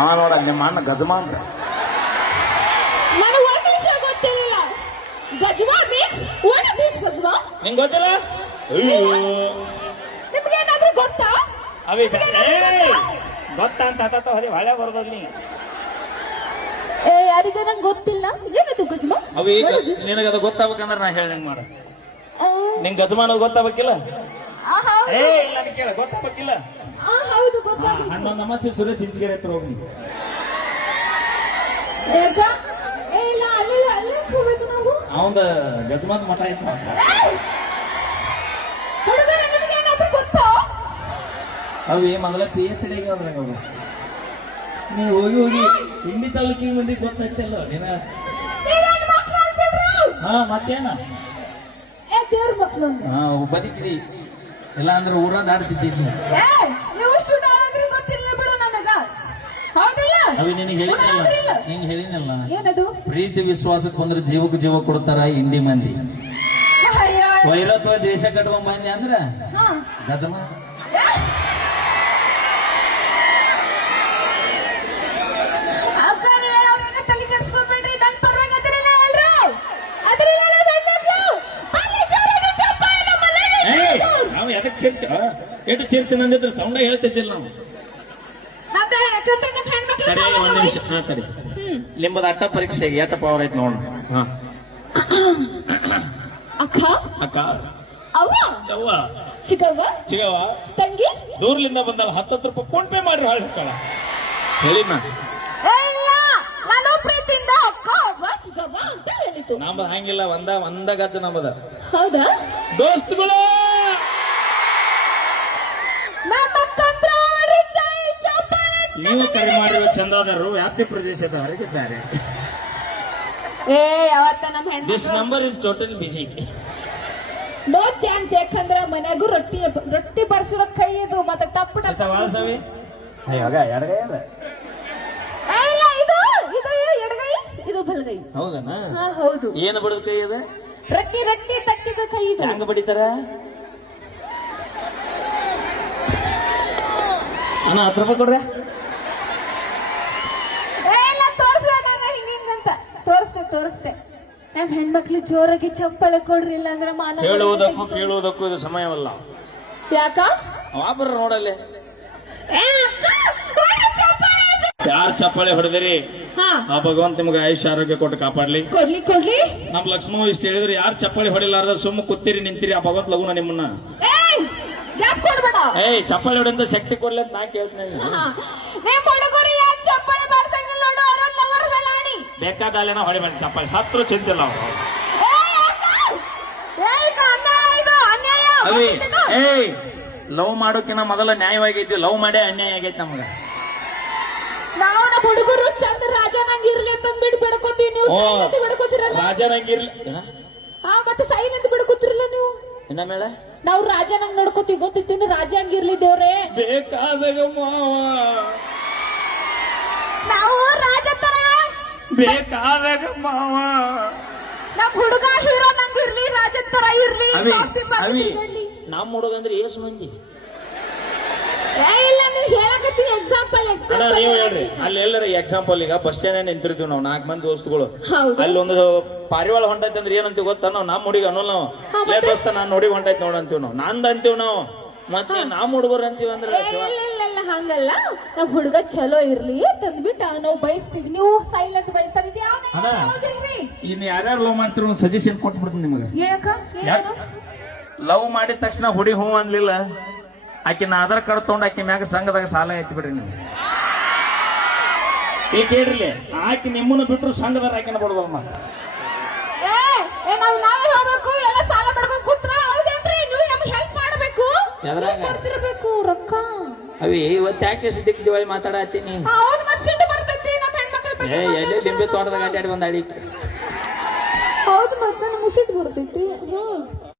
ಅವ ನೋಡ ನಿಮ್ಮ ಅಣ್ಣ ಇಸ್ ದಿಸ್ ನಿಂಗೆ ಗೊತ್ತಿಲ್ಲ? ಅಯ್ಯೋ. ನಿಮ್ಗೆ ಅವೇ ಗೊತ್ತಾ? ಅವಿ ಗೊತ್ತ? ಅಂತ ಹತ್ತ ಹೊರಿ ಹೊಳೆ ಬರ್ಬೋದು ನೀ. ಏ ಯಾರಿಗ ನಂಗೆ ಗೊತ್ತಿಲ್ಲ. ಏನದು ಗಜ್ವಾ ಅವಿ? ನಿನಗದು ಗೊತ್ತಾಗ್ಬೇಕಂದ್ರೆ ನಾ ಹೇಳಿ ಮಾಡ. ನಿಂಗೆ ಗೊತ್ತಾಗ್ಬೇಕಿಲ್ಲ? ಆ, ಹೌದು. ಏ ಇಲ್ಲ ಅಂತ ಕೇಳ. ಗೊತ್ತಾಗ್ಬೇಕಿಲ್ಲ. ಆ, ಹೌದು ಗೊತ್ತಾಗಿತ್ತು ಹನ್ನೊಂದು ಅಮಾಸೆ ಸುರೇಶ್ ಇಂಚಿಗೆರೆ ಹತ್ರ ಹೋಗಿ ಯಾಕ? ಏ ಇಲ್ಲ ಅಲ್ಲಿ ಅಲ್ಲಿ ಹೋಗ್ಬೇಕು ನಾವು? ಅವಂದ ಗಜಮತ್ ಮಠ ಇತ್ತು ಏಯ್! ನಿಮಗೆ ನಿಮ್ಗೆ ಏನಾದ್ರೂ ಗೊತ್ತಾ? ಅವಿ ಮೊದಲ ಪಿ ಎಚ್ ಡಿ ಅದ್ರಾಗ ಅವು ನೀ ಹೋಗಿ ಹೋಗಿ ಇಂಡಿ ತಾಲೂಕಿನ ಮಂದಿ ಗೊತ್ತಾಯ್ತಲ್ಲ ನೀನ? ಹಾ ಮತ್ತೇನ? ಏ ದೇವ್ರ ಮಕ್ಕಳು ಹಾ ಬದುಕಿದಿ ಇಲ್ಲ ಅಂದ್ರೆ ಊರ ದಾಡ್ತಿದ್ದೀನಿ ನನಗ. ಹೌದಿಲ್ಲ? ಅವಿ ನಿನಗೆ ಹೇಳಿದ್ನಲ್ಲ. ಏನದು? ಪ್ರೀತಿ ವಿಶ್ವಾಸಕ್ಕೆ ಬಂದ್ರೆ ಜೀವಕ್ಕೆ ಜೀವ ಕೊಡ್ತಾರ ಇಂಡಿ ಮಂದಿ. ವೈರತ್ವ ದೇಶ ಕಟ್ಕೊಂಡ್ ಬಂದಿ ಅಂದ್ರೆ. ಗಜಮ ನಾವು ಎದಕ್ ಚಿರ್ತ ಎಷ್ಟು ಚಿರ್ತೀನಿ ಅಂದಿದ್ರೆ ಸೌಂಡ ಹೇಳ್ತಿದ್ದಿಲ್ಲ ನಾವು. ಒಂದ್ ನಿಮಿಷ. ಹಾ. ನಿಮ್ಮದ ಅಟ್ಟ ಪರೀಕ್ಷೆಗೆ ಎತ್ತ ಪವರ್ ಐತಿ ನೋಡ. ಹಾ. ಅಕ್ಕ? ಅಕ್ಕ. ಅವ್ವ? ಅವ್ವ. ಚಿಕ್ಕವ್ವ? ಚಿಗವ್ವ ತಂಗಿ? ದೂರ್ಲಿಂದ ಬಂದಲ್ಲ ಹತ್ತತ್ತು ರೂಪಾಯಿ ಫೋನ್ ಪೇ ಮಾಡ್ರಿ ಹಾಳು ಹೇಳಿ ನಾನು ಪ್ರೀತಿಯಿಂದ ಅಕ್ಕ ಅವ್ವ ಚಿಕ್ಕವ್ವ ಅಂತ ಹೇಳಿತು ನಮ್ಮದ ಹಂಗಿಲ್ಲ ಒಂದ ಒಂದ ಗಜ ನಮ್ಮದ ಹೌದಾ? ದೋಸ್ತುಗಳು! ನೀವು ಕರೆ ಮಾಡಿರುವ ಚಂದಾದರು ವ್ಯಾಪ್ತಿ ಪ್ರದೇಶದ ಹೊರಗಿದ್ದಾರೆ ಏ ಅವತ್ತ ನಮ್ಮ ದಿಸ್ ಹೆಣ್ಮಕ್ಳು number is total busy no chance ಯಾಕಂದ್ರ ಮನ್ಯಾಗೂ ರೊಟ್ಟಿ ರೊಟ್ಟಿ ಬರ್ಸಿರೋ ಕೈ ಇದು ಮತ್ತೆ ಟಪ್ ಟಪ್. ವಾಸವಿ ಅಯ್ಯೋಗ ಎಡಗೈ ಅದ ಏ, ಇಲ್ಲ ಇದು ಇದು ಎಡಗೈ ಇದು ಬಲಗೈ. ಹೌದನ? ಹಾ ಹೌದು. ಏನು ಬಡದ ಕೈ ಇದೆ? ರೊಟ್ಟಿ ರೊಟ್ಟಿ ತಕ್ಕಿದ ಕೈ ಇದು. ಹೆಂಗ ಬಡಿತಾರ? ಅಣ್ಣ ಹತ್ತು ರೂಪಾಯಿ ಕೊಡ್ರೆ ಏ, ಇಲ್ಲ ತೋರ್ಸ್ದೆ ನಾನು ಹಿಂಗ್ ಹಿಂಗಂತ ತೋರಿಸ್ತೆ ನಮ್ ಹೆಣ್ಮಕ್ಳು ಜೋರಾಗಿ ಚಪ್ಪಲ ಕೊಡ್ರಿ ಇಲ್ಲ ಅಂದ್ರೆ ಮಾನ ಹೇಳುವುದಕ್ಕೂ ಕೇಳುವುದಕ್ಕೂ ಇದು ಸಮಯವಲ್ಲ. ಯಾಕ? ವಾಪರ ನೋಡಲ್ಲಿ. ಯಾರ ಚಪ್ಪಾಳೆ. ಹೊಡೆದಿರಿ? ಹಾ. ಆ ಭಗವಂತ ನಿಮ್ಗೆ ಆಯುಷ್ ಆರೋಗ್ಯ ಕೊಟ್ಟು ಕಾಪಾಡ್ಲಿ. ಕೊಡ್ಲಿ ಕೊಡ್ಲಿ. ನಮ್ ಲಕ್ಷ್ಮಣ ಇಷ್ಟ ಹೇಳಿದ್ರೆ ಯಾರು ಚಪ್ಪಾಳೆ ಹೊಡಿಲಾರ್ದ ಸುಮ್ಮ ಕೂತಿರಿ ನಿಂತಿರಿ ಆ ಭಗವಂತ ಲಗುನ ನಿಮ್ಮನ್ನ. ಏಯ್ ಚಪ್ಪಾಳೆ ಹೊಡೆಯಿಂದ ಶಕ್ತಿ ಕೊಡ್ಲಿ ಅಂತ ನಾ ಕೇಳ್ತೀನಿ. ಮೇಲೆ ಹೊಡಿ ಬೇಕಾದ ಚಪ್ಪಲಿ ಸತ್ರು ಚಿಂತಿಲ್ಲ ಅವ್ರು. ಏಯ್, ಅಕ್ಕ! ಏಯ್, ಇದು ಇದು ಅನ್ಯಾಯ ಅವಿ ಗೊತ್ತಿದ್ದು? ಏಯ್! ಲವ್ ಮಾಡೋಕಿನ ಮೊದಲ ನ್ಯಾಯವಾಗೈತಿ ಲವ್ ಮಾಡೇ ಅನ್ಯಾಯ ಆಗೈತಿ ನಮ್ಗ. ನಾವು ನಮ್ಮ ಹುಡುಗರು ಚಂದ ರಾಜನಂಗ್ ಇರ್ಲಿ ಅಂತ ಬಿಡ್ ಬಿಡ್ಕೋತೀವಿ. ನೀವು ಸೈಲೆಂಟ್ ಬಿಡ್ಕೋತಿರಲ್ಲ? ರಾಜನಂಗಿರ್ಲಿ ಹಾ ಮತ್ತೆ ಸೈಲೆಂಟ್ ಬಿಡ್ಕೋತಿರಲ್ಲ ನೀವು? ಇನ್ನ ಮೇಲೆ? ನಾವು ರಾಜನಂಗ್ ನೋಡ್ಕೋತೀವಿ. ಗೊತ್ತಿತ್ತೀನಿ ರಾಜ ಹಂಗಿರ್ಲಿ ದೇವ್ರೆ. ಬೇಕಾದಾಗ ಮಾವ. ನಾವು ಬೇಕಾದಾಗ ಮಾವ. ನಮ್ ಹುಡುಗ ಹೀರೋ ನಂಗ್ ಇರ್ಲಿ ರಾಜ ತರ ಇರ್ಲಿ ಅವಿ ತಿರ್ಗಾಡ್ಲಿ. ನಮ್ಮ ಹುಡುಗ ಅಂದ್ರೆ ಏಸು ಮಂದಿ. ಏ ಇಲ್ಲ ನೀವು ಹೇಳಕತ್ತೀನಿ ಎಕ್ಸಾಂಪಲ್ ಅಣ್ಣ ನೀವು ಹೇಳ್ರಿ. ಎಕ್ಸಾಂಪಲ್ ಅಲ್ಲಿ ಎಲ್ಲರ ಎಕ್ಸಾಂಪಲ್ ಈಗ ಬಸ್ ಸ್ಟ್ಯಾಂಡ್ ನಿಂತಿರ್ತೀವಿ ನಾವು ನಾಲ್ಕು ಮಂದಿ ದೋಸ್ತುಗಳು. ಹೌದು. ಅಲ್ಲಿ ಒಂದು ಪಾರಿವಾಳ ಹೊಂಟೈತೆ ಅಂದ್ರೆ ಏನಂತೀವಿ ಗೊತ್ತಾ? ನಾವು ನಮ್ಮ ಹುಡುಗ ಅನ್ನೋಲ್ಲ ನಾವು. ಹಾ, ಮತ್ತೆ? ದೋಸ್ತ ನಾನು ಹುಡುಗ ಹೊಂಟೈತೆ ನೋಡು ಅಂತೀವಿ ನಾವು. ನಂದ್ ಅಂತೀವಿ ನಾವು. ಮತ್ತೆ ನಮ್ಮ ಹುಡುಗರು ಅಂತೀವಿ ಅಂದ್ರೆ ಏ, ಹಂಗಲ್ಲ? ನಮ್ ಹುಡುಗ ಚಲೋ ಇರ್ಲಿ ತಂದ್ಬಿಟ್ಟು ನಾವು ಬಯಸ್ತೀವಿ. ನೀವು ಸೈಲೆಂಟ್ ಬಯಸ್ತಾ ಅಣ್ಣ. ಇನ್ನು ಯಾರ್ಯಾರು ಲವ್ ಮಾಡ್ತಿರೋ ಸಜೆಷನ್ ಕೊಟ್ಬಿಡ್ತೀನಿ ನಿಮಗೆ. ಏನದು ಲವ್ ಮಾಡಿದ ತಕ್ಷಣ ಹುಡಿ ಹೂ ಅನ್ಲಿಲ್ಲ? ಆಕಿನ ಆಧಾರ್ ಕಾರ್ಡ್ ತಗೊಂಡು ಆಕಿ ಮ್ಯಾಗ ಸಂಘದಾಗ ಸಾಲ ಐತಿ ಬಿಡ್ರಿ ನೀವು. ಈಗ ಕೇಳ್ರಿ ಆಕಿ ನಿಮ್ಮನ್ನ ಬಿಟ್ರು ಸಂಘದಾರ ಆಕಿನ ಬಿಡೋದಲ್ಲ ಏ ಏ, ನಾವ್ ನಾವೇ ಹೋಗ್ಬೇಕು ಎಲ್ಲ ಸಾಲ ಮಾಡ್ಬೇಕು ಕೂತ್ರ ಹೌದೇನ್ರಿ ನೀವು ನಮ್ಗೆ ಹೆಲ್ಪ್ ಮಾಡ್ಬೇಕು ಎದ್ರಾಗ? ಏನ್ ಕೊಡ್ತಿರ್ಬೇಕು ರೊಕ್ಕ ಅವಿ ಇವತ್ತು ಯಾಕೆ ಸಿದ್ದಿಕ್ ದಿವಾಳಿ ಮಾತಾಡತ್ತೀನಿ ಏ ಬಗ್ಗೆ ಎಲ್ಲಿ ಲಿಂಬೆ ತೋಟದಾಗ ಅಡ್ಡಾಡಿ ಬಂದಾಡಿ ಹೌದು ಮತ್ತೆ ಮುಸಿಟ್ ಬರ್ತೈತಿ. ಹ್ಮ್